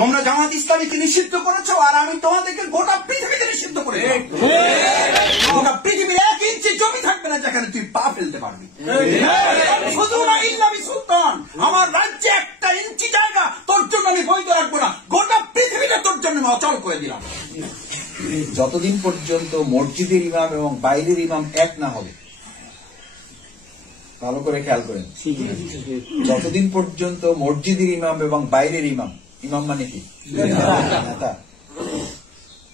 তোমরা জামাত ইসলামীকে নিষিদ্ধ করেছো, আর আমি তোমাদেরকে গোটা পৃথিবীতে নিষিদ্ধ করে গোটা পৃথিবীর 1 ইঞ্চি জমি থাকবে না যেখানে তুই পা ফেলতে পারবি। সুলতান, আমার রাজ্যে 1 ইঞ্চি জায়গা তোর জন্য আমি বৈধ রাখবো না, গোটা পৃথিবীতে তোর জন্য আমি অচল করে দিলাম। যতদিন পর্যন্ত মসজিদের ইমাম এবং বাইরের ইমাম এক না হবে, ভালো করে খেয়াল করেন, যতদিন পর্যন্ত মসজিদের ইমাম এবং বাইরের ইমাম, ইমাম মানে কি নেতা,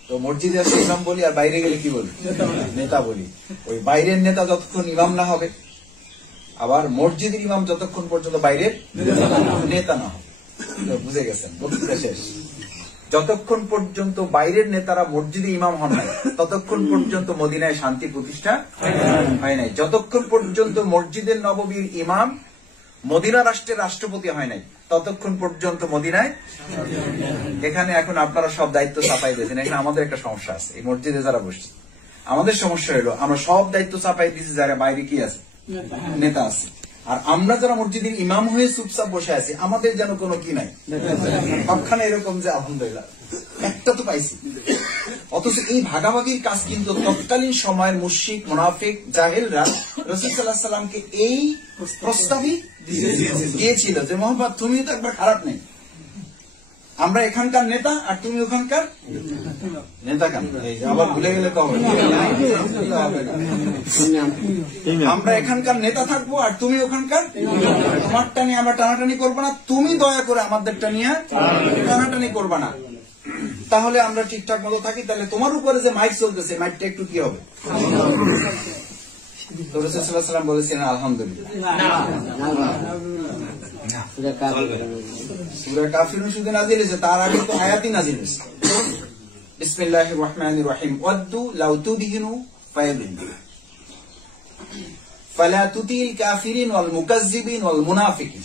তো মসজিদে আসলে ইমাম বলি আর বাইরে গেলে কি বলি নেতা বলি। ওই বাইরের নেতা যতক্ষণ ইমাম না হবে, আবার মসজিদের ইমাম যতক্ষণ পর্যন্ত বাইরের নেতা না হবে, বুঝে গেছেন, বক্তৃতা শেষ। যতক্ষণ পর্যন্ত বাইরের নেতারা মসজিদে ইমাম হন নাই ততক্ষণ পর্যন্ত মদিনায় শান্তি প্রতিষ্ঠা হয় নাই। যতক্ষণ পর্যন্ত মসজিদের নববীর ইমাম মদিনা রাষ্ট্রের রাষ্ট্রপতি হয় নাই ততক্ষণ পর্যন্ত মদিনায়। এখানে এখন আপনারা সব দায়িত্ব চাপাই দিয়েছেন, এখানে আমাদের একটা সমস্যা আছে। এই মসজিদে যারা বসছে, আমাদের সমস্যা হলো আমরা সব দায়িত্ব চাপাই দিয়েছি যারা বাইরে কি আছে, নেতা আছে, আর আমরা যারা মসজিদের ইমাম হয়ে চুপচাপ বসে আছি, আমাদের যেন কোনো কি নাই, সবখানে এরকম যে আলহামদুলিল্লাহ একটা তো পাইছি। অথচ এই ভাগাভাগির কাজ কিন্তু তৎকালীন সময়ের মুশরিক মুনাফিক জাহেলরা রাসূল সাল্লাল্লাহু আলাইহি সাল্লামকে এই প্রস্তাবই দিয়েছিল যে মোহাম্মদ তুমি তো একবার খারাপ নেই, আমরা এখানকার নেতা আর তুমি ওখানকার নেতা কেন, আবার ভুলে গেলে তো হবে, আমরা এখানকার নেতা থাকবো আর তুমি ওখানকার, তোমারটা নিয়ে আমরা টানাটানি করবো না, তুমি দয়া করে আমাদেরটা নিয়ে টানাটানি করবা না, তাহলে আমরা ঠিকঠাক মতো থাকি। তাহলে তোমার উপরে যে মাইক চলতেছে মাইকটা একটু কি হবে, তো রাসূল সাল্লাল্লাহু আলাইহি ওয়াসাল্লাম বলেছেন আলহামদুলিল্লাহ। সূরা কাফিরুন শুধু নাযিল হয়েছে, তার আগে তো আয়াতই নাযিল হয়েছে। বিসমিল্লাহির রহমানির রহিম, ওয়াদ্দু লাউ তুদহিনু ফায়াদহিনু ফালা তুতিল কাফিরিন ওয়াল মুকাজ্জিবিন ওয়াল মুনাফিকিন।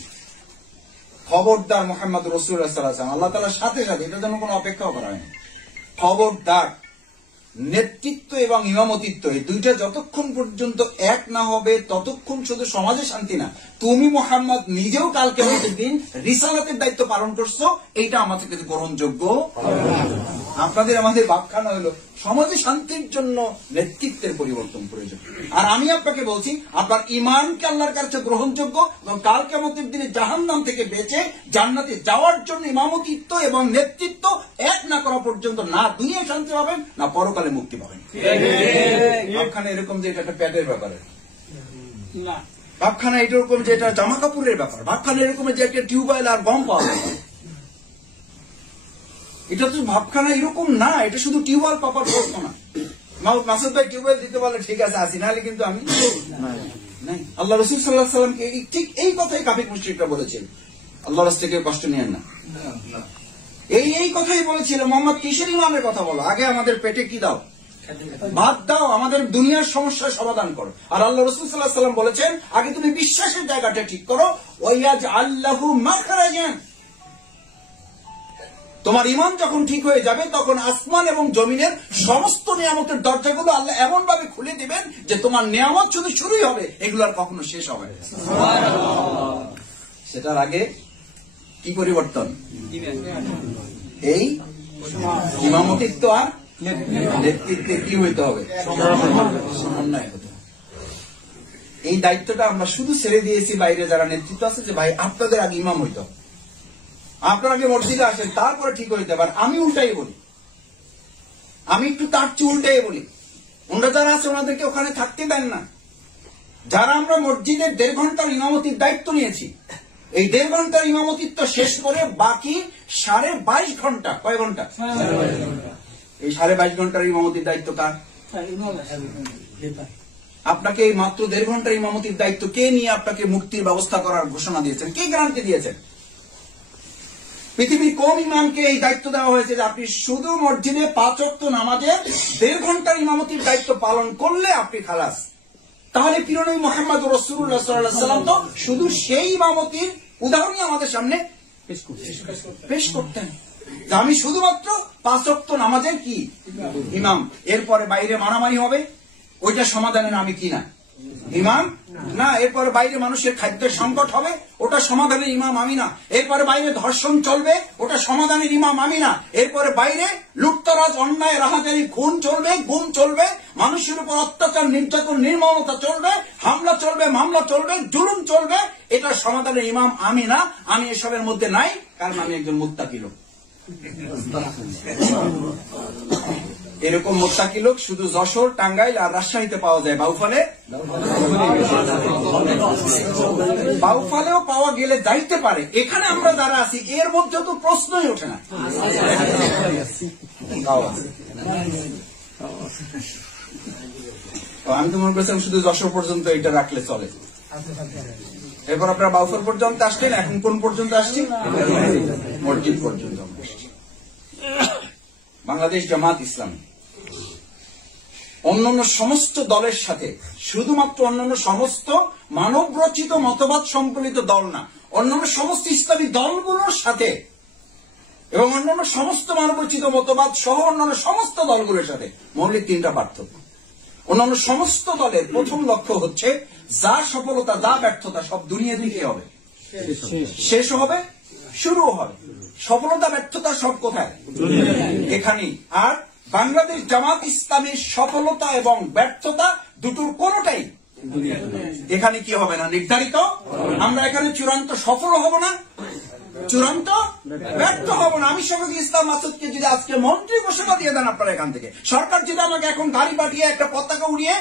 খবরদার মুহাম্মদ রাসূলুল্লাহ সাল্লাল্লাহু আলাইহি ওয়াসাল্লাম, আল্লাহ তাআলার সাথে সাথে এটার জন্য কোনো অপেক্ষাও করা হয়নি, খবরদার নেতৃত্ব এবং ইমামতিত্ব এই দুইটা যতক্ষণ পর্যন্ত এক না হবে ততক্ষণ শুধু সমাজে শান্তি না, তুমি মুহাম্মদ নিজেও কালকে কিয়ামতের দিন রিসালাতের দায়িত্ব পালন করছো, এইটা আমাদের কাছে গ্রহণযোগ্য। আপনাদের আমাদের ভাবখানা হলো সমাজে শান্তির জন্য নেতৃত্বের পরিবর্তন প্রয়োজন। আর আমি আপনাকে বলছি আপনার ইমানকে আল্লাহর কাছে গ্রহণযোগ্য এবং কাল কিয়ামতের দিনে জাহান্নাম থেকে বেঁচে জান্নাতে যাওয়ার জন্য ইমামতিত্ব এবং নেতৃত্ব এক না করা পর্যন্ত না দুনিয়ায় শান্তি পাবেন না পরকালে মুক্তি পাবেন। ভাবখানা এরকম যে এটা একটা প্যাটের ব্যাপারে, ভাবখানা এরকম যে এটা জামা কাপড়ের ব্যাপার, ভাবখানা এরকম যে একটা টিউবওয়েল আর বম পাওয়া যায়, এটা তো ভাবখানা এরকম না, এটা শুধু টিউবওয়েল পাপার প্রশ্ন না। মাসুদ ভাই টিউবওয়েল দিতে পারলে ঠিক আছে আছি, নাহলে কিন্তু আমি নাই। আল্লাহ রাসূল সাল্লাল্লাহু আলাইহি ওয়াসাল্লামকে ঠিক এই কথাই কাফির মুশরিকরা বলেছিল, আল্লাহর রাস্তায় কেউ কষ্ট নিয়েন না, এই কথাই বলেছিল। মোহাম্মদ কিসের ইমানের কথা বলো, আগে আমাদের পেটে কি দাও, ভাত দাও, আমাদের দুনিয়ার সমস্যার সমাধান করো। আর আল্লাহ রাসূল সাল্লাল্লাহু আলাইহি ওয়াসাল্লাম বলেছেন আগে তুমি বিশ্বাসের জায়গাটা ঠিক করো, ওয়ায়াজআল লাহু মাখরাজান। তোমার ইমান যখন ঠিক হয়ে যাবে তখন আসমান এবং জমিনের সমস্ত নিয়ামতের দরজাগুলো আল্লাহ এমন ভাবে খুলে দিবেন যে তোমার নিয়ামত শুধু শুরুই হবে, এগুলো আর কখনো শেষ হবে না। সেটার আগে কি পরিবর্তন, এই ইমামতিত্ব আর নেতৃত্বে কি হইতে হবে, সমন্বয় হতে হবে। এই দায়িত্বটা আমরা শুধু ছেড়ে দিয়েছি বাইরে যারা নেতৃত্ব আছে যে ভাই আপনাদের আগে ইমাম হইতে হবে, আপনার আগে মসজিদে আসেন তারপরে ঠিক হইতে পারে। আমি উল্টাই বলি, আমি একটু তার চেয়ে উল্টাই বলি, ওনারা যারা আছে ওনাদেরকে ওখানে থাকতে দেন না। যারা আমরা মসজিদের 1.5 ঘন্টার ইমামতির দায়িত্ব নিয়েছি, এই 1.5 ঘন্টার ইমামতিত্ব শেষ করে বাকি 22.5 ঘন্টা, কয় ঘন্টা, এই 22.5 ঘন্টার ইমামতির দায়িত্ব কার? আপনাকে এই মাত্র 1.5 ঘন্টার ইমামতির দায়িত্ব কে নিয়ে আপনাকে মুক্তির ব্যবস্থা করার ঘোষণা দিয়েছেন, কে গ্যারান্টি দিয়েছেন? পৃথিবীর কোন ইমামকে এই দায়িত্ব দেওয়া হয়েছে যে আপনি শুধু মসজিদে 5 ওয়াক্ত নামাজের 1.5 ঘন্টার ইমামতির দায়িত্ব পালন করলে আপনি খালাস? তাহলে প্রিয়নবী মুহাম্মদ রাসূলুল্লাহ সাল্লাল্লাহু আলাইহি ওয়াসাল্লাম তো শুধু সেই ইমামতির উদাহরণই আমাদের সামনে পেশ করতেন যে আমি শুধুমাত্র 5 ওয়াক্ত নামাজের কি ইমাম, এরপরে বাইরে মারামারি হবে ওইটা সমাধানের আমি কি না ইমাম না। এরপরে বাইরে মানুষের খাদ্যের সংকট হবে, ওটা সমাধানের ইমাম আমি না। এরপরে বাইরে ধর্ষণ চলবে, ওটা সমাধানের ইমাম আমি না। এরপরে বাইরে লুটতরাজ, অন্যায়, রাহাজানি, খুন চলবে, গুম চলবে, মানুষের উপর অত্যাচার, নির্যাতন, নির্মমতা চলবে, হামলা চলবে, মামলা চলবে, জুলুম চলবে, এটা সমাধানের ইমাম আমি না। আমি এসবের মধ্যে নাই, কারণ আমি একজন মুত্তাকি লোক। এরকম মোত্তাকি লোক শুধু যশোর, টাঙ্গাইল আর রাজশাহীতে পাওয়া যায়। বাউফালেও পাওয়া গেলে যাইতে পারে। এখানে আমরা যারা আছি এর মধ্যে তো প্রশ্নই ওঠে না। আমি তো মনে করছিলাম শুধু যশোর পর্যন্ত এটা রাখলে চলে। এরপর আপনারা বাউফল পর্যন্ত আসলেন, এখন কোন পর্যন্ত আসছি? মসজিদ পর্যন্ত আসছি। বাংলাদেশ জামাত ইসলামী অন্যান্য সমস্ত দলের সাথে, শুধুমাত্র অন্যান্য সমস্ত মানব রচিত মতবাদ সম্পলিত দল না, অন্যান্য সমস্ত ইসলামী দলগুলোর সাথে এবং অন্যান্য সমস্ত মানব রচিত মতবাদ সহ অন্যান্য সমস্ত দলগুলোর সাথে মৌলিক তিনটা পার্থক্য। অন্যান্য সমস্ত দলের প্রথম লক্ষ্য হচ্ছে যা সফলতা, যা ব্যর্থতা সব দুনিয়া থেকে হবে, শেষ হবে, শুরুও হবে। সফলতা ব্যর্থতা সব কোথায়? এখানেই। আর বাংলাদেশ জামাত ইসলামীর সফলতা এবং ব্যর্থতা দুটোর কোনটাই এখানে কি হবে না, নির্ধারিত। আমরা এখানে চূড়ান্ত সফল হব না, চূড়ান্ত ব্যর্থ হব না। আমি শফিকুল ইসলাম মাসুদকে যদি আজকে মন্ত্রী ঘোষণা দিয়ে দেন আপনারা এখান থেকে, সরকার যদি আমাকে এখন গাড়ি পাঠিয়ে একটা পতাকা উড়িয়ে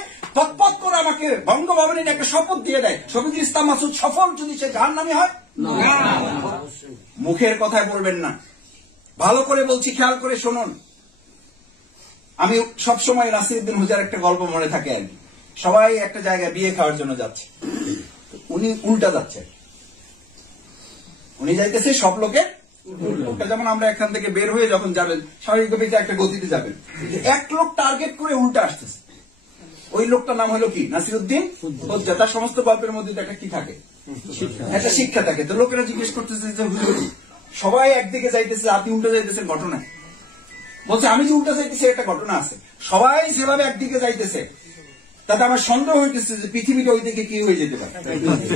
পথ করে আমাকে বঙ্গভবনে একটা শপথ দিয়ে দেয়, শফিকুল ইসলাম মাসুদ সফল, যদি সে জাহান্নামী হয়? মুখের কথায় বলবেন না, ভালো করে বলছি, খেয়াল করে শুনুন। আমি সবসময় নাসিরউদ্দিন হুজার একটা গল্প মনে থাকে আর কি। সবাই একটা জায়গায় বিয়ে খাওয়ার জন্য যাচ্ছে, উনি উল্টা যাচ্ছেন। উনি যাইতেছে সব লোকের উল্টা। যেমন আমরা এখান থেকে বের হয়ে যখন যাবেন স্বাভাবিকভাবে একটা গতিতে যাবেন, এক লোক টার্গেট করে উল্টা আসতেছে। ওই লোকটার নাম হলো কি? নাসিরউদ্দিন হুজা। তার সমস্ত গল্পের মধ্যে একটা কি থাকে? একটা শিক্ষা থাকে। তো লোকেরা জিজ্ঞেস করতেছে যে হুজুর সবাই একদিকে যাইতেছে, আপনি উল্টা যাইতেছেন, ঘটনা? বলছে আমি যে উল্টা যাইতেছি একটা ঘটনা আছে। সবাই যেভাবে একদিকে যাইতেছে তাতে আমার সন্দেহ হইতেছে যে পৃথিবীটা ওই দিকে কি হয়ে যেতে পারে,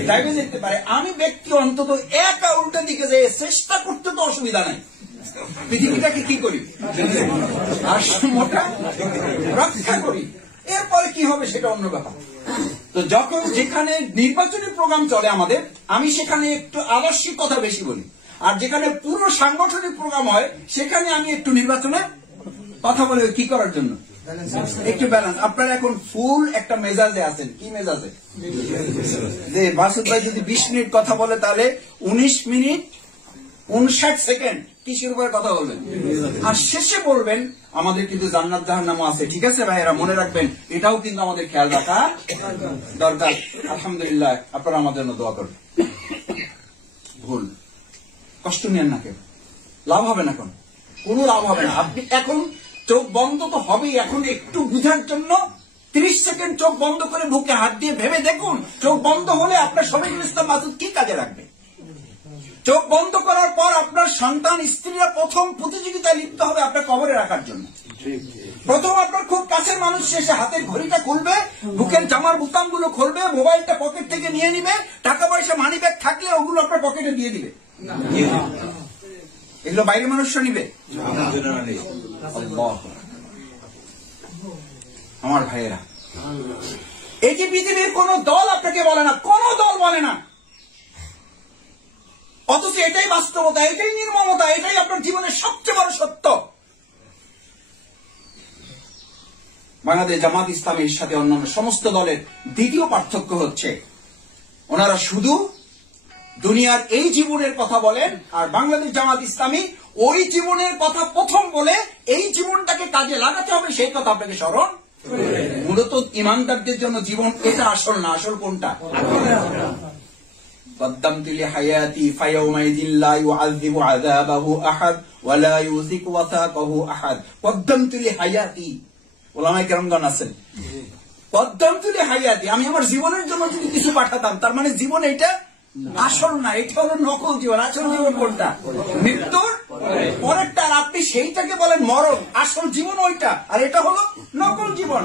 যাইবে যেতে পারে। আমি ব্যক্তি অন্তত একা উল্টা দিকে যাই, চেষ্টা করতে তো অসুবিধা নাই, পৃথিবীটাকে কি করি আর মোটা রক্ষা করি। এরপরে কি হবে সেটা অন্য ব্যাপার। তো যখন যেখানে নির্বাচনী প্রোগ্রাম চলে আমাদের, আমি সেখানে একটু আদর্শিক কথা বেশি বলি, আর যেখানে পুরো সাংগঠনিক প্রোগ্রাম হয় সেখানে আমি একটু নির্বাচনে কথা বলি। কি করার জন্য? একটু ব্যালেন্স। আপনারা এখন ফুল একটা মেজাজে আছেন। কি মেজাজে? যে মাসুদ ভাই যদি 20 মিনিট কথা বলে তাহলে 19 মিনিট 59 সেকেন্ড কিসের উপরে কথা বলবেন, আর শেষে বলবেন আমাদের কিন্তু জান্নাত জাহান্নামও আছে। ঠিক আছে ভাইয়েরা, মনে রাখবেন, এটাও কিন্তু আমাদের খেয়াল রাখা দরকার। আলহামদুলিল্লাহ, আপনারা আমাদের জন্য দোয়া করবেন। ভুল, কষ্ট নিয়েন না, কেউ লাভ হবে না, কোনো লাভ হবে না। আপনি এখন চোখ বন্ধ তো হবেই। এখন একটু বুঝার জন্য 30 সেকেন্ড চোখ বন্ধ করে বুকে হাত দিয়ে ভেবে দেখুন, চোখ বন্ধ হলে আপনার শফিকুল ইসলাম মাসুদ কি কাজে লাগবে। চোখ বন্ধ করার পর আপনার সন্তান, স্ত্রীরা প্রথম প্রতিযোগিতায় লিপ্ত হবে আপনার কবরে রাখার জন্য। প্রথম আপনার খুব কাছের মানুষ এসে হাতের ঘড়িটা খুলবে, বুকের জামার বোতাম গুলো খুলবে, মোবাইলটা পকেট থেকে নিয়ে নিবে, টাকা পয়সা মানি ব্যাগ থাকলে ওগুলো আপনার পকেটে দিয়ে দিবে। এগুলো বাইরের মানুষরা নিবে? আমার ভাইয়েরা, এই যে পৃথিবীর কোন দল আপনাকে বলে না, কোন দল বলে না, অথচ এটাই বাস্তবতা, এটাই নির্মমতা, এটাই আপনার জীবনের সবচেয়ে বড় সত্য। বাংলাদেশ জামাত ইসলামীর সাথে অন্যান্য সমস্ত দলের দ্বিতীয় পার্থক্য হচ্ছে ওনারা শুধু দুনিয়ার এই জীবনের কথা বলেন, আর বাংলাদেশ জামাত ইসলামী ওই জীবনের কথা প্রথম বলে এই জীবনটাকে কাজে লাগাতে হবে সেই কথা আপনাকে স্মরণ। মূলত ইমানদারদের জন্য জীবন এটা আসল না, আসল কোনটা? قدمت لحياتي فيومئذ لا يعذب عذابه أحد ولا يوثق وثاقه أحد। قدمت لحياتي, ওলামায়ে কেরামগণ আছেন, قدمت لحياتي, আমি আমার জীবনের জন্য যদি কিছু পাঠাতাম, তার মানে জীবন এটা আসল না, এটা হলো নকল জীবন। আসল জীবন কোনটা? মৃত্যুর পরেরটা। আর আপনি সেইটাকে বলেন মরণ। আসল জীবন ওইটা, আর এটা হলো নকল জীবন,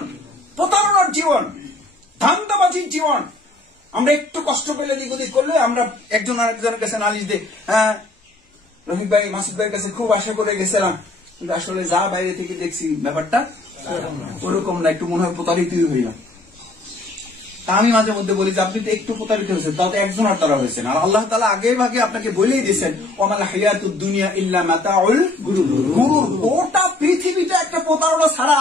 প্রতারণার জীবন, ধান্দাবাজির জীবন। আমরা একটু কষ্ট পেলে দিক ওদিক করলে আমরা একজন আরেকজনের কাছে নালিশ দিই, হ্যাঁ রফিক ভাই মাসুদ ভাইয়ের কাছে খুব আশা করে গেছিলাম, কিন্তু আসলে যা বাইরে থেকে দেখছি ব্যাপারটা ওরকম না, একটু মনে হয় প্রতারিতই হইলাম। তা আমি মাঝে মধ্যে বলি যে আপনি তো একটু প্রতারিত হয়েছেন, তাও তো একজন আর তারা হয়েছেন। আর আল্লাহ তাআলা আগে ভাগে আপনাকে বলেই দিয়েছেন ওয়ামাল হায়াতুদ দুনিয়া ইল্লা মাতাউল গুরুর, গোটা পৃথিবীটা একটা প্রতারণা ছাড়া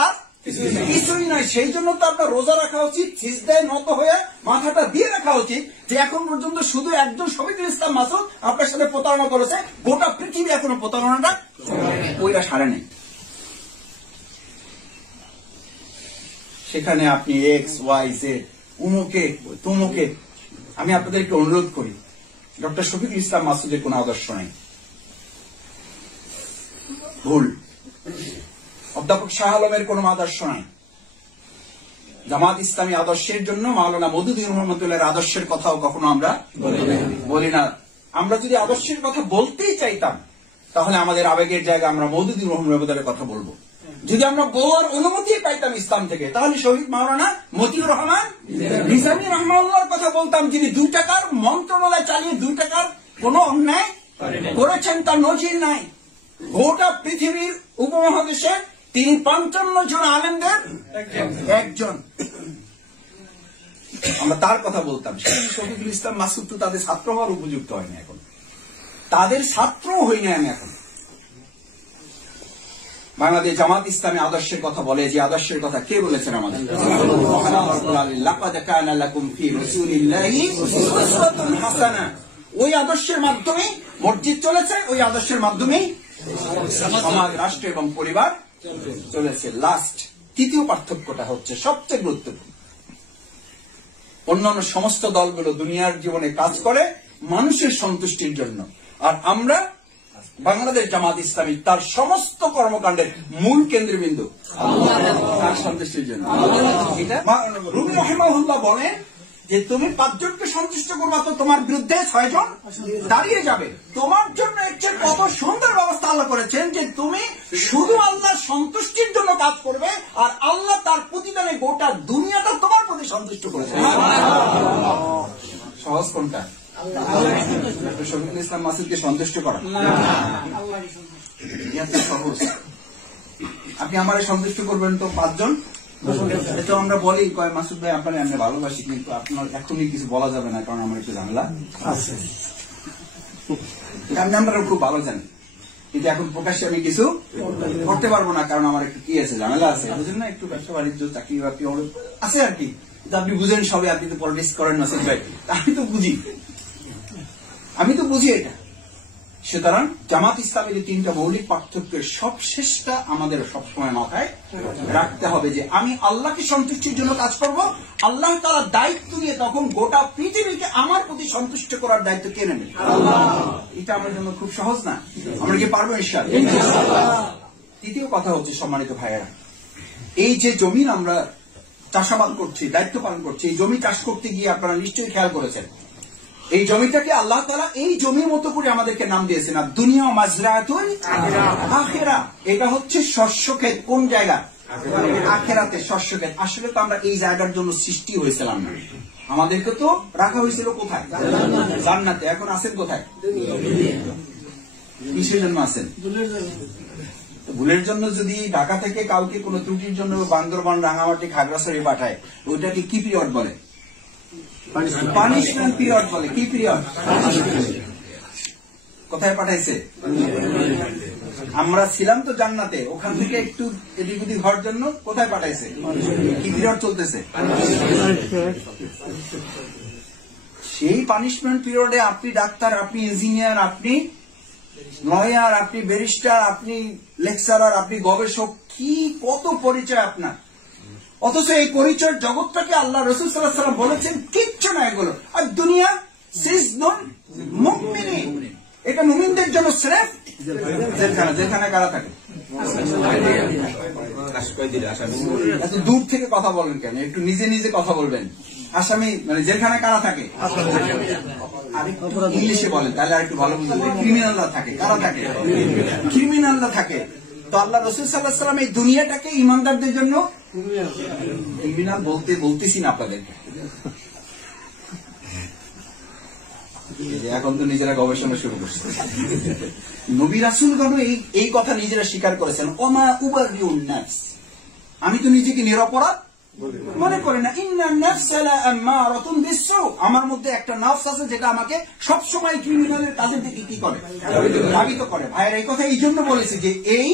কিছুই নয়। সেই জন্য তো আপনার রোজা রাখা উচিত, সিজদায় নত হয়ে মাথাটা দিয়ে রাখা উচিত যে এখন পর্যন্ত শুধু একজন শফিকুল ইসলাম মাসুদ আপনার সাথে প্রতারণা করেছে, গোটা পৃথিবী এখনো প্রতারণাটা ওইটা সারে নেই। সেখানে আপনি এক্স ওয়াই জেড উমুকে তুমুকে, আমি আপনাদেরকে অনুরোধ করি ডক্টর শফিকুল ইসলাম মাসুদের কোন আদর্শ নাই, ভুল। অধ্যাপক শাহ আলমের কোন আদর্শ নাই। জামাত ইসলামী আদর্শের জন্য মাওলানা মওদুদী রহমতুল্লাহর আদর্শের কথাও কখনো আমরা বলি না। আমরা যদি আদর্শের কথা বলতেই চাইতাম তাহলে আমাদের আবেগের জায়গায় আমরা মওদুদী রহমতুল্লাহর কথা বলবো। যদি আমরা বলার অনুমতি পাইতাম ইসলাম থেকে তাহলে শহীদ মাওলানা মতিউর রহমান নিজামী রহমানুল্লাহর কথা বলতাম, যিনি 2 টাকার মন্ত্রণালয় চালিয়ে 2 টাকার কোন অন্যায় করেছেন তার নজির নাই। গোটা পৃথিবীর উপমহাদেশে তিনি 55 জন আলেমদের একজন, আমরা তার কথা বলতাম। শফিকুল ইসলাম মাসুদ তো তাদের ছাত্র হওয়ার উপযুক্ত হয়নি, এখন তাদের ছাত্রও হই না আমি। এখন বাংলাদেশ জামাত ইসলামী আদর্শের কথা বলে, যে আদর্শের কথা কে বলেছেন আমাদের? লাকাদ কানা লাকুম ফি রাসূলিল্লাহি উসওয়াতুন হাসানাহ। ওই আদর্শের মাধ্যমে মসজিদ চলেছে, ওই আদর্শের মাধ্যমেই সমাজ, রাষ্ট্র এবং পরিবার চলেছে। লাস্ট তৃতীয় পার্থক্যটা হচ্ছে সবচেয়ে গুরুত্বপূর্ণ। অন্যান্য সমস্ত দলগুলো দুনিয়ার জীবনে কাজ করে মানুষের সন্তুষ্টির জন্য, আর আমরা বাংলাদেশ জামাত ইসলামী তার সমস্ত কর্মকাণ্ডের মূল কেন্দ্রবিন্দু তার সন্তুষ্টির জন্য। রুমি রাহিমাহুল্লাহ বলেন যে তুমি 5 জনকে সন্তুষ্ট করবা তো তোমার বিরুদ্ধে 6 জন দাঁড়িয়ে যাবে। তোমার জন্য একটা কত সুন্দর ব্যবস্থা আল্লাহ করেছেন যে তুমি শুধু আল্লাহর সন্তুষ্টির জন্য কাজ করবে, আর আল্লাহ তার প্রতিদানে গোটা দুনিয়াটা তোমার প্রতি সন্তুষ্ট করেছে। সহজ কোনটা? শফিকুল ইসলাম মাসুদকে সন্তুষ্ট করা সহজ। আপনি আমারে সন্তুষ্ট করবেন তো 5 জন, এটা আমরা বলি কয় মাসুদ ভাই আপনার আমি ভালোবাসি, কিন্তু আপনার এখনই কিছু বলা যাবে না কারণ আমার একটু ঝামেলা আছে। আমরা খুব ভালো জানি, কিন্তু এখন প্রকাশ্যে আমি কিছু করতে পারবো না কারণ আমার একটু কি আছে, ঝামেলা আছে। এই জন্য একটু ব্যবসা বাণিজ্য চাকরি বাকরি আছে আর কি। আপনি বুঝেন সবে, আপনি তো পলিটিক্স করেন মাসুদ ভাই, আমি তো বুঝি এটা। সুতরাং জামাত ইসলামের এই 3টা মৌলিক পার্থক্যের সবশেষটা আমাদের সবসময় মাথায় রাখতে হবে যে আমি আল্লাহকে সন্তুষ্টির জন্য কাজ করব। আল্লাহ তাআলা দায়িত্ব নিয়ে তখন গোটা পৃথিবীকে আমার প্রতি সন্তুষ্ট করার দায়িত্ব কে নেবে? এটা আমার জন্য খুব সহজ না। আমরা কি পারবো ইনশাআল্লাহ? তৃতীয় কথা হচ্ছে সম্মানিত ভাইয়েরা, এই যে জমিন আমরা চাষাবাদ করছি, দায়িত্ব পালন করছি, এই জমি চাষ করতে গিয়ে আপনারা নিশ্চয়ই খেয়াল করেছেন এই জমিটাকে আল্লাহ তাআলা এই জমির মতো করে আমাদেরকে নাম দিয়েছেন আর দুনিয়া মাজরাতুল আখিরাহ। এটা হচ্ছে শস্য ক্ষেত। কোন জায়গা? আখিরাতে শস্য ক্ষেত। আসলে তো আমরা এই জায়গার জন্য সৃষ্টি হয়েছিলাম না, আমাদেরকে তো রাখা হয়েছিল কোথায়? জান্নাতে। এখন আছেন কোথায়? কিসের জন্য আছেন? ভুলের জন্য যদি ঢাকা থেকে কাউকে কোনো ত্রুটির জন্য বান্দরবান, রাঙামাটি, খাগড়াছড়ি পাঠায়, ওইটাকে কি পিরিয়ড বলে? পানিশমেন্ট পিরিয়ড বলে। কি পিরিয়ড? কোথায় পাঠাইছে? আমরা ছিলাম তো জান্নাতে, ওখান থেকে একটু এদিক ওদিক হওয়ার জন্য কোথায় পাঠাইছে? কি পিরিয়ড চলতেছে? সেই পানিশমেন্ট পিরিয়ডে আপনি ডাক্তার, আপনি ইঞ্জিনিয়ার, আপনি লয়ার, আপনি ব্যারিস্টার, আপনি লেকচারার, আপনি গবেষক, কি কত পরিচয় আপনার। অথচ এই পরিচয় জগৎটাকে আল্লাহ রাসূল সাল্লাল্লাহু আলাইহি ওয়াসাল্লাম বলেছেন কিচ্ছু না এগুলো। আর দুনিয়া সিজনুল মুমিনিন, এটা মুমিনদের জন্য স্রেফ জেলখানা। যেখানে কারা থাকে? এত দূর থেকে কথা বলেন কেন? একটু নিজে নিজে কথা বলবেন। আসামি মানে জেলখানে কারা থাকে? ইংলিশে বলেন তাহলে আর একটু ভালো বুঝবেন। ক্রিমিনালরা থাকে। কারা থাকে? ক্রিমিনালরা থাকে। তো আল্লাহ রাসূল সাল্লাল্লাহু আলাইহি ওয়াসাল্লাম এই দুনিয়াটাকে ইমানদারদের জন্য ক্রিমিনাল বলতেছি না আপনাদেরকে, এখন তো নিজেরা গবেষণা শুরু করছে। নবী রাসূলগণ এই কথা নিজেরা স্বীকার করেছেন, ওমা উবারিউন নাফস, আমি তো নিজেকে নিরপরাধ মনে করি না। ইন্নান নাফসা লাআম্মারাতুন বিসসু, আমার মধ্যে একটা নফস আছে যেটা আমাকে সবসময় ক্রিমিনালের কাজের দিকে কি করে, ধাবিত করে। ভাইয়ের এই কথা এই জন্য বলেছি যে এই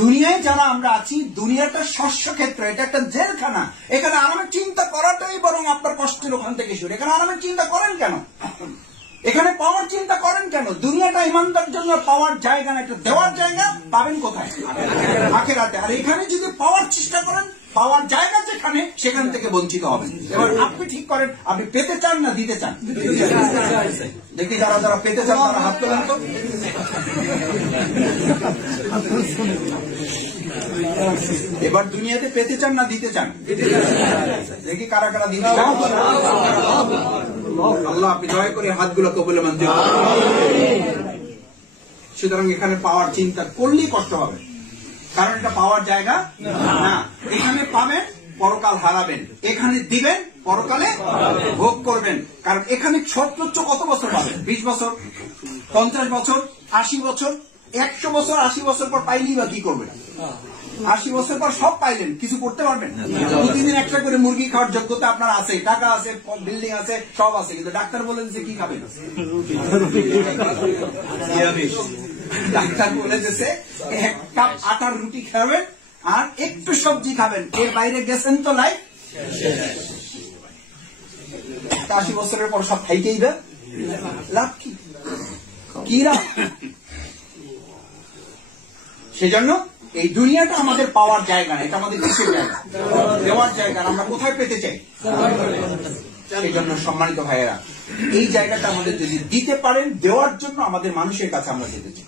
দুনিয়ায় যারা আমরা আছি, দুনিয়াটা শস্য ক্ষেত্র, এটা একটা জেলখানা। এখানে আরামের চিন্তা করাটাই বরং আপনার কষ্টের ওখান থেকে শুরু। এখানে আরামের চিন্তা করেন কেন? এখানে পাওয়ার চিন্তা করেন কেন? দুনিয়াটা ইমানদার জন্য পাওয়ার জায়গা না, একটা দেওয়ার জায়গা। পাবেন কোথায়? আখিরাতে। আর এখানে যদি পাওয়ার চেষ্টা করেন, পাওয়ার জায়গা যেখানে, সেখান থেকে বঞ্চিত হবেন। এবার আপনি ঠিক করেন, আপনি পেতে চান না দিতে চান? দেখি যারা যারা পেতে চান তারা হাত তোলেন তো। এবার দুনিয়াতে পেতে চান না দিতে চান? দেখি কারা কারা দিতে চান। আল্লাহ আপনি দয়া করে হাতগুলো কবুলে মঞ্জুর করুন। সুতরাং এখানে পাওয়ার চিন্তা করলেই কষ্ট হবে, কারণ এটা পাওয়ার জায়গা না। এখানে পাবেন, পরকাল হারাবেন। এখানে দিবেন, পরকালে ভোগ করবেন। কারণ এখানে সর্বোচ্চ কত বছর পাবেন? 20 বছর, 50 বছর, 80 বছর, 100 বছর। 80 বছর পর পাইলেই বা কি করবেন? 80 বছর পর সব পাইলেন, কিছু করতে পারবেন? প্রতিদিন একটা করে মুরগি খাওয়ার যোগ্যতা আপনার আছে, টাকা আছে, বিল্ডিং আছে, সব আছে, কিন্তু ডাক্তার বলেন যে কি খাবেন? ডাক্তার বলে দিয়েছে 1 কাপ আটার রুটি খাবেন আর একটু সবজি খাবেন, এর বাইরে গেছেন তো লাইফ। 80 বছরের পর সব খাইতেই দেন, লাভ কি? কি লাভ? সেজন্য এই দুনিয়াটা আমাদের পাওয়ার জায়গা না, এটা আমাদের কিসের জায়গা? দেওয়ার জায়গা। আমরা কোথায় পেতে চাই? সেই জন্য সম্মানিত ভাইয়েরা, এই জায়গাটা আমাদের যদি দিতে পারেন, দেওয়ার জন্য আমাদের মানুষের কাছে আমরা যেতে চাই।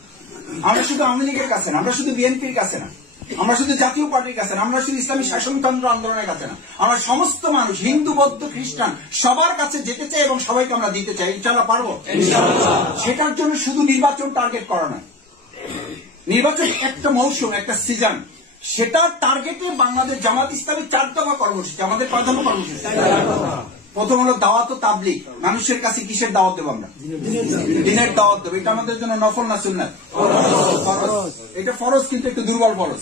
আমরা শুধু আওয়ামী লীগের কাছে না, আমরা শুধু বিএনপির কাছে না, আমরা শুধু জাতীয় পার্টির কাছে না, আমরা শুধু ইসলামী শাসনতন্ত্র আন্দোলনের কাছে না, আমরা সমস্ত মানুষ, হিন্দু, বৌদ্ধ, খ্রিস্টান, সবার কাছে যেতে চাই এবং সবাইকে আমরা দিতে চাই। ইনশাআল্লাহ পারবো। সেটার জন্য শুধু নির্বাচন টার্গেট করা নয়। নির্বাচন একটা মৌসুম, একটা সিজন, সেটা টার্গেটে বাংলাদেশ জামাত ইসলামী 4 দফা কর্মসূচি। আমাদের 5 দফা কর্মসূচি। প্রথম হলো দাওয়াত ও তাবলীগ। মানুষের কাছে কিসের দাওয়াত দেবো আমরা? দিনের দাওয়াত দেবো। এটা আমাদের জন্য নফল না সুন্নাত? এটা ফরজ, কিন্তু একটু দুর্বল ফরজ।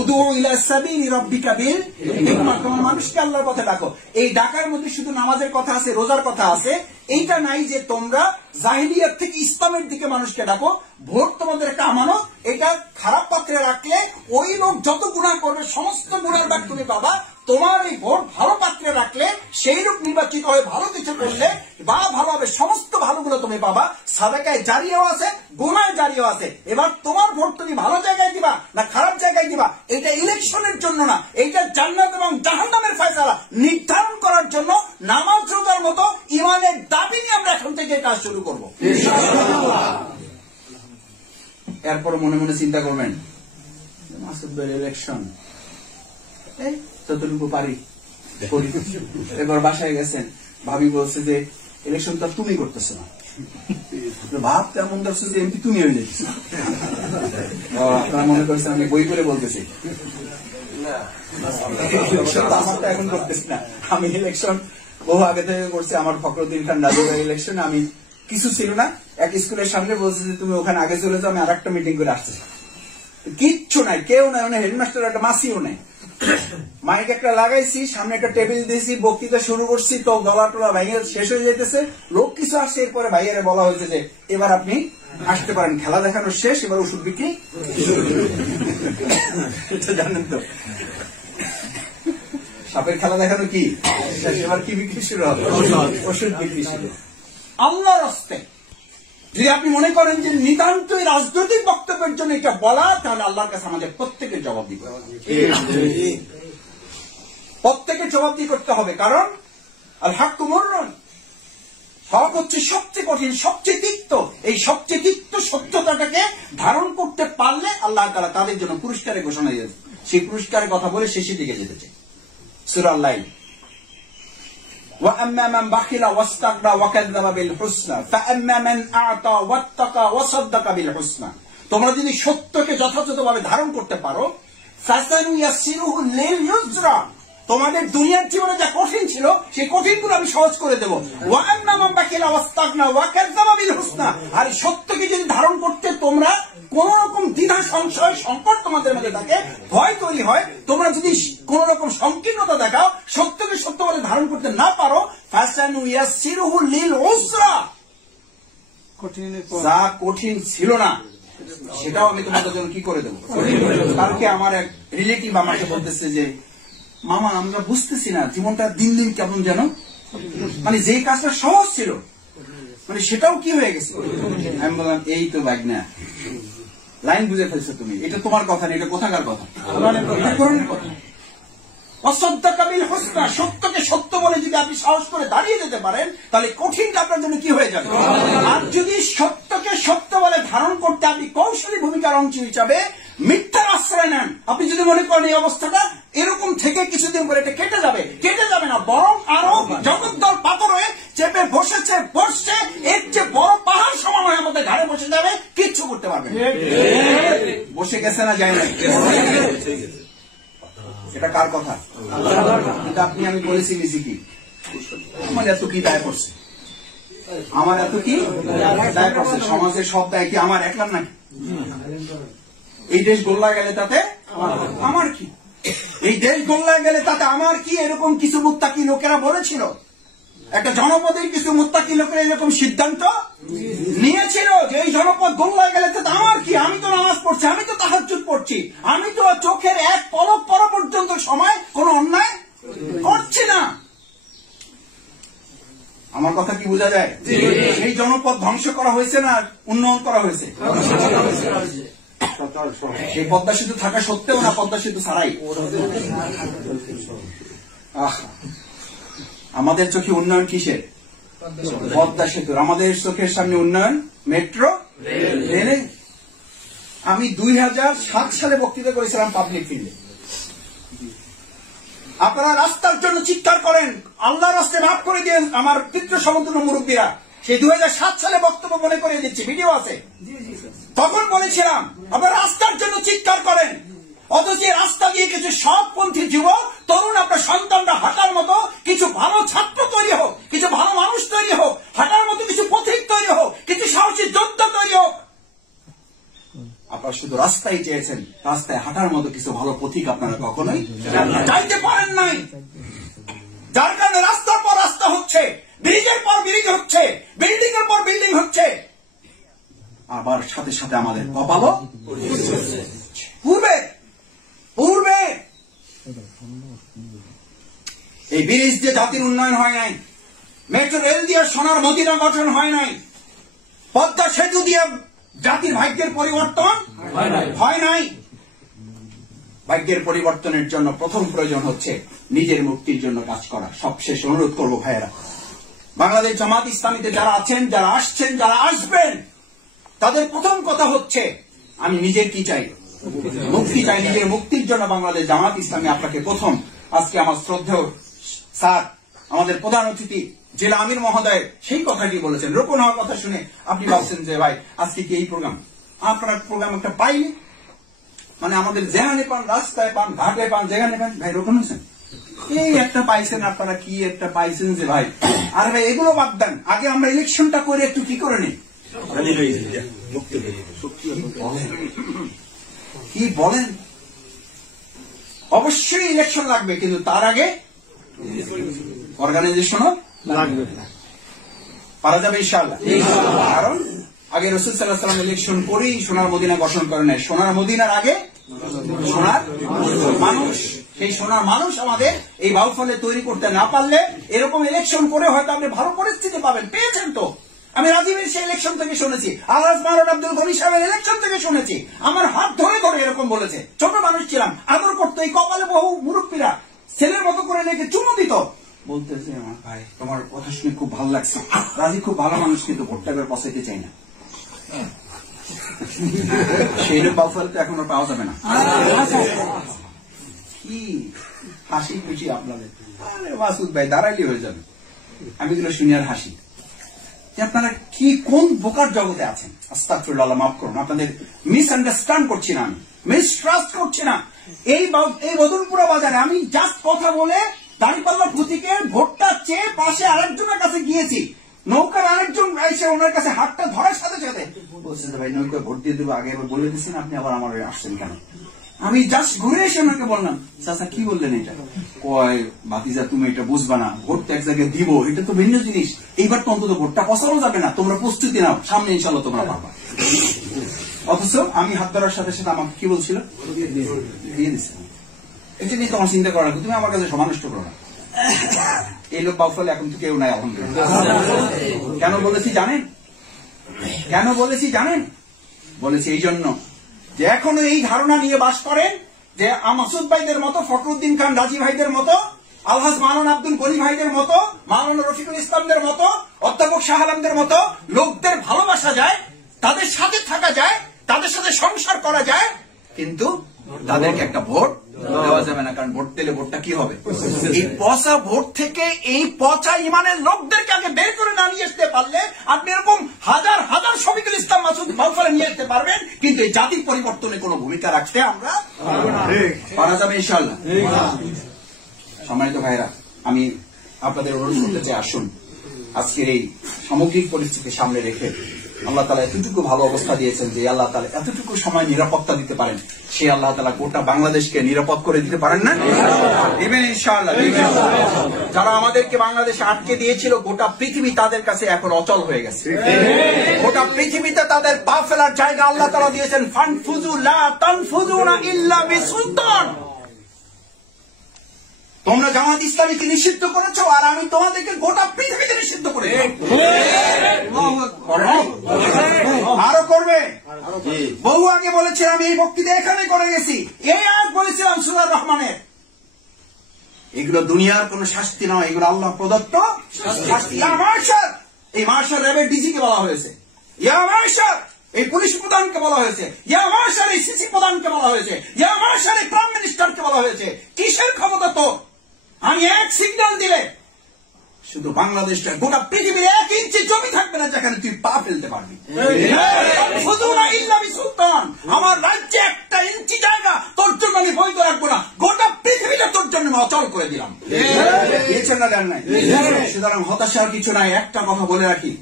উদু ইলা সাবিলি রাব্বিকা বিল হিকমা, তোমার মানুষকে আল্লাহর পথে ডাকো। এই ডাকার মধ্যে শুধু নামাজের কথা আছে, রোজার কথা আছে, এইটা নাই যে তোমরা জাহিলিয়াত থেকে ইসলামের দিকে মানুষকে ডাকো। ভোট তোমাদের একটা আমানত, এটা খারাপ পাত্রে রাখলে ওই লোক যত গুনাহ করবে সমস্ত গুনার ভাগ তুমি পাবা। তোমার এই ভোট ভালো পাত্রে রাখলে সেই লোক নির্বাচিত হয়ে ভালো কিছু করলে বা ভালোভাবে সমস্ত ভালোগুলো তুমি পাবা। সাদাকায় জারিয়াও আছে, গুনায় জারিয়াও আছে। এবার তোমার ভোট তুমি ভালো জায়গায় দিবা না খারাপ জায়গায় দিবা, এটা ইলেকশনের জন্য না, এইটা জান্নাত এবং জাহান্নামের ফয়সালা নির্ধারণ করার জন্য নামাজ রোজার মতো ইমানের দাবি নিয়ে আমরা এখন থেকে কাজ শুরু করব। এরপর মনে মনে চিন্তা করবেন, মাসুদ ভাই ইলেকশন যতটুকু পারি করি। এবার বাসায় গেছেন, ভাবি বলছে যে ইলেকশন তো তুমি করতেছো না, ভাব তেমন ধরছে যে এমপি তুমি হয়ে যাচ্ছ। আপনারা মনে করছেন আমি বই করে বলতেছি, আমারটা এখন করতেছি না। আমি ইলেকশন বহু আগে থেকে করছি। আমার ফখরুদ্দিন খান রাজুভাই ইলেকশনে আমি কিছু ছিল না, এক স্কুলের সামনে বলছে যে তুমি ওখানে আগে চলে যাও, আমি আর একটা মিটিং করে আসতেছি। কিচ্ছু নাই, কেউ নাই, মানে হেডমাস্টার একটা মাসিও নাই। মাইক একটা লাগাইছি, সামনে একটা টেবিল দিয়েছি, বক্তৃতা শুরু করছি, তো গলা টলা ভাইয়ের শেষ হয়ে যেতেছে, লোক কিছু আসছে। এরপরে ভাইয়ারে বলা হয়েছে যে এবার আপনি আসতে পারেন, খেলা দেখানো শেষ, এবার ওষুধ বিক্রি। জানেন তো সাপের খেলা দেখানো কি, এবার কি বিক্রি শুরু হবে? ওষুধ বিক্রি শুরু। আল্লাহর রাস্তায় যদি আপনি মনে করেন যে নিতান্ত রাজনৈতিক বক্তব্যের জন্য এটা বলা, তাহলে আল্লাহর কাছে আমাদের প্রত্যেকের জবাব দিতে হবে। প্রত্যেকের জবাবদিহি করতে হবে। কারণ আল হাক্কু মুররুন, হক হচ্ছে সবচেয়ে কঠিন, সবচেয়ে তিক্ত। এই সবচেয়ে তিক্ত সত্যতাটাকে ধারণ করতে পারলে আল্লাহ তাআলা তাদের জন্য পুরস্কারের ঘোষণা দিয়েছে। সেই পুরস্কারের কথা বলে শেষের দিকে যেতে চাই। সূরা আল-লাইল, وَأَمَّا مَنْ بَخِلَ وَاسْتَغْنَى وَكَذَّبَ بِالْحُسْنَى فَأَمَّا مَنْ أَعْطَى وَاتَّقَى وَصَدَّقَ بِالْحُسْنَى। তোমরা যদি সত্যকে যথাযথভাবে ধারণ করতে পারো, فَسَنُيَسِّرُهُ لِلْيُسْرَى, তোমাদের দুনিয়ার জীবনে যা কঠিন ছিল সেই কঠিনগুলো আমি সহজ করে দেবো। আর সত্যকে যদি ধারণ করতে তোমরা কোন রকম দ্বিধা সংশয় সংকট তোমাদের মধ্যে থাকে, ভয় তৈরি হয়, তোমরা যদি কোন রকম সংকীর্ণতা দেখাও, সত্যকে সত্য বলে ধারণ করতে না পারো, যা কঠিন ছিল না সেটাও আমি তোমাদের জন্য কি করে দেবো। কালকে আমার এক রিলেটিভ আমাকে বলতেছে যে মামা আমরা বুঝতেছি না জীবনটা দিন দিন কেমন যেন, মানে যে কাজটা সহজ ছিল মানে সেটাও কি হয়ে গেছে। আমি বললাম এই তো বাগনা লাইন বুঝে ফেলছো তুমি, এটা তোমার কথা না, এটা কোথাকার কথা, কোরআনের কথা। সত্যকে সত্য বলে যদি আপনি সাহস করে দাঁড়িয়ে যেতে পারেন তাহলে কঠিনটা আপনার জন্য কি হয়ে যাবে। আর যদি সত্যকে সত্য বলে ধারণ করতে আপনি কৌশলী ভূমিকার অংশ হিসাবে মিথ্যার আশ্রয় নেন, আপনি যদি মনে করেন এই অবস্থাটা এরকম থেকে কিছুদিন পরে এটা কেটে যাবে, কেটে যাবে না, বরং আরো জগদ্দল পাথর হয়ে চেপে বসেছে, বসছে, এর চেয়ে বড় পাহাড় সমান হয়ে আমাদের ঘাড়ে বসে যাবে, কিচ্ছু করতে পারবে না। বসে গেছে না যায় না, এটা কার কথা? কিন্তু আপনি আমি বলেছি বেশি কি আমার এত কি দায় করছে, আমার এত কি দায় করছে, সমাজের সব দায় কি আমার একলার নাকি? এই দেশ গোল্লা গেলে তাতে আমার কি, এই দেশ গোল্লা গেলে তাতে আমার কি? এরকম কিছু মুত্তাকি লোকেরা বলেছিল, একটা জনপদের কিছু মুত্তাকি লোকেরা এরকম সিদ্ধান্ত নিয়েছিল যে এই জনপদ গোল্লা গেলে তাতে আমার কি, আমি তো নামাজ পড়ছি, আমি তো তাহাজ্জুদ পড়ছি, আমি তো চোখের এক পলক পর পর্যন্ত সময় কোন অন্যায় করছি না। আমার কথা কি বোঝা যায়? সেই জনপদ ধ্বংস করা হয়েছে না উন্নয়ন করা হয়েছে? সেই পদ্মা সেতু থাকা সত্ত্বেও না পদ্মা সেতু ছাড়াই আমাদের চোখে উন্নয়ন কিসের? পদ্মা সেতুর। আমাদের চোখের সামনে উন্নয়ন মেট্রো রেলে। আমি 2007 সালে বক্তৃতা করেছিলাম পাবলিক ফিল্ডে। আপনারা রাস্তার জন্য চিৎকার করেন, আল্লাহ রাস্তায় মাফ করে দিয়ে আমার পিতৃ সমতুল্য মুরব্বীরা, সেই 2007 সালে বক্তব্য মনে করে দিচ্ছি, ভিডিও আছে। তখন বলেছিলাম আপনারা রাস্তার জন্য চিৎকার করেন, অথচ রাস্তা দিয়ে কিছু সৎপন্থী যুবক তরুণ আপনার সন্তানরা হাঁটার মতো কিছু ভালো ছাত্র তৈরি হোক, কিছু ভালো মানুষ তৈরি হোক, হাঁটার মতো কিছু পথিক তৈরি হোক, কিছু সাহসী যোদ্ধা তৈরি হোক। আপনারা শুধু রাস্তায় চেয়েছেন, রাস্তায় হাঁটার মতো কিছু ভালো পথিক আপনারা কখনোই চাইতে পারেন নাই। যার কারণে রাস্তার পর রাস্তা হচ্ছে, ব্রিজের পর ব্রিজ হচ্ছে, বিল্ডিং এর পর বিল্ডিং হচ্ছে, আবার সাথে সাথে আমাদের কপালও পূর্বে পূর্বে এই ব্রিজ দিয়ে জাতির উন্নয়ন হয় নাই, মেট্রো রেল দিয়ে সোনার মদিনা গঠন হয় নাই, পদ্মা সেতু দিয়ে জাতির ভাগ্যের পরিবর্তন হয় নাই। ভাগ্যের পরিবর্তনের জন্য প্রথম প্রয়োজন হচ্ছে নিজের মুক্তির জন্য কাজ করা। সবশেষ অনুরোধ করবো ভাইয়েরা, বাংলাদেশ জামাত ইসলামীতে যারা আছেন, যারা আসছেন, যারা আসবেন, তাদের প্রথম কথা হচ্ছে আমি নিজের কি চাই? মুক্তি চাই। নিজের মুক্তির জন্য বাংলাদেশ জামাত ইসলামী আপনাকে প্রথম, আজকে আমার শ্রদ্ধেয় স্যার আমাদের প্রধান অতিথি জেলা আমির মহোদয় সেই কথাটি বলেছেন। রোপণ হওয়ার কথা শুনে আপনি ভাবছেন যে ভাই আজকে কি এই প্রোগ্রাম, আপনারা প্রোগ্রাম একটা পাইনি, মানে আমাদের যেখানে পান, রাস্তায় পান, ঘাটে পান, যেখানে পান, ভাই রোপণ হয়েছেন, এই একটা পাইছেন, আপনারা কি একটা পাইছেন যে ভাই। আর ভাই এগুলো বাদ দেন, আগে আমরা ইলেকশনটা করে একটু কি করে নিই, কি বলেন? অবশ্যই ইলেকশন লাগবে, কিন্তু তার আগে অর্গানাইজেশনও লাগবে। পারা যাবে ইনশাআল্লাহ। কারণ আগে রাসূল সাল্লাল্লাহু আলাইহি ওয়াসাল্লাম ইলেকশন করেই সোনার মদিনা গঠন করেন নাই। সোনার মদিনার আগে সোনার মানুষ, সেই সোনার মানুষ আমাদের এই বাউফলে তৈরি করতে না পারলে এরকম ইলেকশন করে হয়তো আপনি ভালো পরিস্থিতি পাবেন। পেয়েছেন তো, আমি রাজীবের সেই ইলেকশন থেকে শুনেছি, আলহাজ মাওলানা আব্দুল গনি সাহেবের ইলেকশন থেকে শুনেছি, আমার হাত ধরে ধরে এরকম বলেছে। ছোট মানুষ ছিলাম, আদর করতো, এই কপালে বহু মুরব্বীরা ছেলের মতো করে রেখে চুমু দিত, বলতেছে আমার ভাই তোমার কথা শুনে খুব ভালো লাগছে, রাজীব খুব ভালো মানুষ, কিন্তু ভোটটা এবার পচাইতে চাই না। সেই বাউফল তো এখন পাওয়া যাবে না। কি হাসি খুশি আপনাদের, আরে মাসুদ ভাই দাঁড়াইলে হয়ে যাবে। আমি এগুলো শুনি আর হাসি যে আপনারা কি কোন বোকার জগতে আছেন। আস্তাগফিরুল্লাহ, মাফ করুন, আপনাদের মিস আন্ডারস্ট্যান্ড করছি না আমি। মিসট্রাস্ট করছে না। এই বদলপুরা বাজারে আমি জাস্ট কথা বলে দাঁড়িপাল্লা প্রতীকের ভোটটা চেয়ে পাশে আরেকজনের কাছে গিয়েছি, নৌকার আরেকজন এসে ওনার কাছে হাতটা ধরার সাথে সাথে বলছে যে ভাই নৌকা ভোট দিয়ে দেবো, আগে এবার বলে দিচ্ছেন, আপনি আবার আমার আসছেন কেন? আমি জাস্ট ঘুরে এসে ওনাকে বললাম, চাচা কি বললেন এটা? কয় ভাতিজা তুমি এটা বুঝবা না, ভোট এক জায়গায় দিব, এটা তো ভিন্ন জিনিস, এইবার তো অন্তত ভোটটা পছানো যাবে না, তোমরা প্রস্তুতি নাও, সামনে ইনশাল্লাহ তোমরা পাবা। অথচ আমি হাত ধরার সাথে সাথে আমাকে কি বলছিল, দিয়ে দিচ্ছে। এটা নিয়ে তোমার চিন্তা করা, তুমি আমার কাছে সময় নষ্ট করো না। এই লোক বাউফলে এখন তো কেউ নাই আলহামদুলিল্লাহ। কেন বলেছি জানেন? কেন বলেছি জানেন? বলেছি এই জন্য যে এখনো এই ধারণা নিয়ে বাস করেন যে মাসুদ ভাইদের মতো, ফখরুদ্দিন খান রাজি ভাইদের মতো, আলহাজ মাওলানা আব্দুল গনি ভাইদের মতো, মাওলানা রফিকুল ইসলামদের মতো, অধ্যাপক শাহ আলমদের মতো লোকদের ভালোবাসা যায়, তাদের সাথে থাকা যায়, তাদের সাথে সংসার করা যায়, কিন্তু তাদেরকে একটা ভোট দেওয়া যাবে না। কারণ ভোট দিলে ভোটটা কি হবে? এই পচা ভোট থেকে এই পচা ইমানের লোকদেরকে আগে বের করে না নিয়ে আসতে পারলে আপনি এরকম হাজার হাজার শফিকুল ইসলাম মাসুদ বাউফলে নিয়ে আসতে পারবেন, কিন্তু এই জাতির পরিবর্তনে কোনো ভূমিকা রাখতে আমরা পারা যাবে ইনশাআল্লাহ। সম্মানিত ভাইরা, আমি আপনাদের অনুরোধ করতে চাই, আসুন আজকের এই সামগ্রিক পরিস্থিতি সামনে রেখে আল্লাহ তাআলা এতটুকু ভালো অবস্থা দিয়েছেন যে আল্লাহ তাআলা এতটুকু সময় নিরাপত্তা দিতে পারেন, সেই আল্লাহ তাআলা গোটা বাংলাদেশকে নিরাপদ করে দিতে পারেন না? দিবেন ইনশাআল্লাহ। যারা আমাদেরকে বাংলাদেশে আটকে দিয়েছিল, গোটা পৃথিবী তাদের কাছে এখন অচল হয়ে গেছে। গোটা পৃথিবীতে তাদের পা ফেলার জায়গা আল্লাহ তাআলা দিয়েছেন। ফানফুজু লা তানফুজুনা ইল্লা বিসুলতান। তোমরা জামাত ইসলামীকে নিষিদ্ধ করেছো, আর আমি তোমাদেরকে গোটা পৃথিবীতে নিষিদ্ধ করেছি। আরো করবে। বহু আগে বলেছিলাম, আমি এই বক্তৃতা এখানে করে গেছি, এই আয়াত বলেছিলাম সূরা রহমানের। এগুলো দুনিয়ার কোন শাস্তি নয়, এগুলো আল্লাহ প্রদত্ত শাস্তি। এই মার্শাল র্যাবের ডিজিকে বলা হয়েছে, ইয়া মার্শাল এই পুলিশ প্রধানকে বলা হয়েছে, ইয়া মার্শাল এই সিসি প্রধানকে বলা হয়েছে, ইয়া মার্শাল এই প্রাইম মিনিস্টারকে বলা হয়েছে। কিসের ক্ষমতা তো? আমি এক সিগন্যাল দিলে শুধু বাংলাদেশটা, গোটা পৃথিবীর 1 ইঞ্চি জমি থাকবে না যেখানে তুই পা ফেলতে পারবি। আমার রাজ্যে 1 ইঞ্চি জায়গা তোর জন্য আমি বৈধ রাখবো না, গোটা পৃথিবীটা তোর জন্য আমি অচল করে দিলাম। দিয়েছেন না দেন নাই? সুতরাং হতাশার কিছু নাই। একটা কথা বলে রাখি,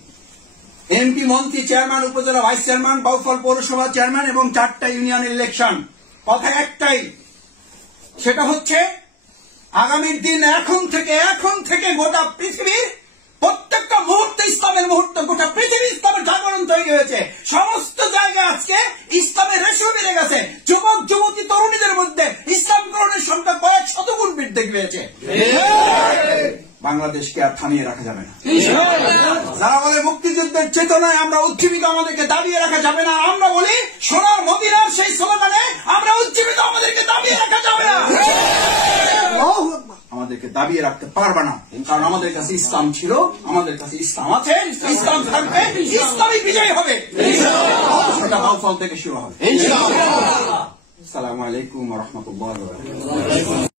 এমপি, মন্ত্রী, চেয়ারম্যান, উপজেলা ভাইস চেয়ারম্যান, বাউফল পৌরসভা চেয়ারম্যান এবং 4টা ইউনিয়নের ইলেকশন, কথা একটাই, সেটা হচ্ছে আগামীর দিন এখন থেকে গোটা পৃথিবীর প্রত্যেকটা মুহূর্তে ইসলামের মুহূর্ত, গোটা পৃথিবী ইসলামের জাগরণ তৈরি হয়েছে। সমস্ত জায়গায় আজকে ইসলামের রেশিও বেড়ে গেছে। যুবক যুবতী তরুণীদের মধ্যে ইসলাম গ্রহণের সংখ্যা কয়েক শতগুণ বৃদ্ধি পেয়েছে। বাংলাদেশকে আর থামিয়ে রাখা যাবে না। যারা বলে মুক্তিযুদ্ধের চেতনায় আমরা উজ্জীবিত, আমাদেরকে দাবিয়ে রাখা যাবে না, আমরা বলি সোনার মদিনার সেই স্লোগানে আমরা উজ্জীবিত, আমাদেরকে দাবিয়ে রাখা যাবে না। আমাদেরকে দাবিয়ে রাখতে পারবে না, কারণ আমাদের কাছে ইসলাম ছিল, আমাদের কাছে ইসলাম আছে, ইসলাম থাকবে, ইসলামই বিজয়ী হবে। সেটা বাউফল থেকে শুরু হবে। আসসালামু আলাইকুম ওয়া রাহমাতুল্লাহি ওয়া বারাকাতুহু।